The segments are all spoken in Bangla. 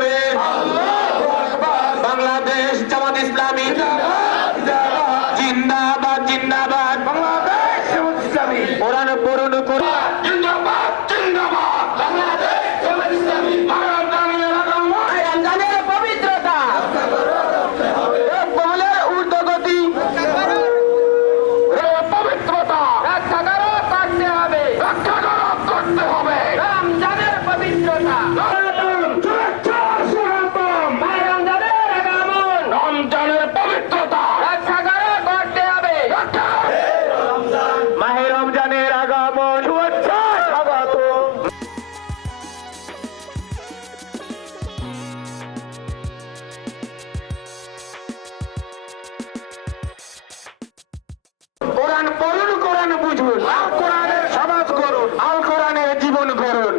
করবে বাংলাদেশ জামাত ইসলামী জিন্দাবাদ জিন্দাবাদ বাংলাদেশ জামাত ইসলামী কোরআন পড়ুন কোরআন জিন্দাবাদ জিন্দাবাদ বাংলাদেশ জামাত ইসলামী রমজানের পবিত্রতা বলের ঊর্ধ্বগতি পবিত্রতা রক্ষা করো করতে হবে রক্ষা করো করতে হবে রমজানের পবিত্রতা রমজানের পবিত্রতা রক্ষা করো করতে হবে মাহে রমজানের আগমন শুভেচ্ছা স্বাগত। কোরআন পড়ুন কোরআন বুঝুন আল কোরআনের সমাজ করুন আল কোরআনের জীবন করুন।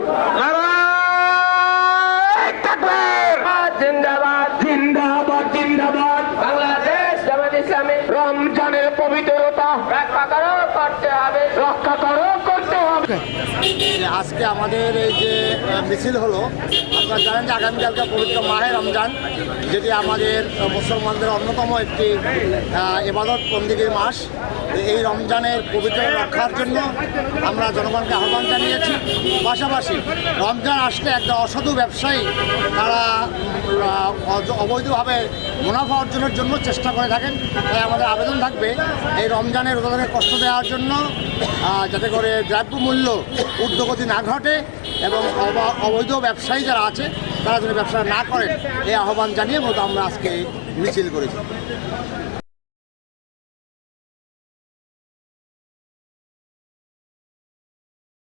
জিন্দাবাদ জিন্দাবাদ জিন্দাবাদ বাংলাদেশ জামাত ইসলামী রমজানের পবিত্রতা রক্ষা করো করতে হবে রক্ষা করো করতে হবে। আজকে আমাদের এই যে মিছিল হলো, আপনারা জানেন যে আগামীকালকে পবিত্র মাহে রমজান, যেটি আমাদের মুসলমানদের অন্যতম একটি ইবাদত বন্দেগীর মাস। এই রমজানের পবিত্র রক্ষার জন্য আমরা জনগণকে আহ্বান জানিয়েছি। পাশাপাশি রমজান আসলে একটা অসাধু ব্যবসায়ী তারা অবৈধভাবে মুনাফা অর্জনের জন্য চেষ্টা করে থাকেন। তাই আমাদের আবেদন থাকবে এই রমজানের রোজাদারকে কষ্ট দেওয়ার জন্য, যাতে করে দ্রব্যমূল্য ঊর্ধ্বগতি না ঘটে এবং অবৈধ ব্যবসায়ী যারা আছে তারা যেন ব্যবসা না করেন, এই আহ্বান জানিয়ে মূলত আমরা আজকে মিছিল করেছি।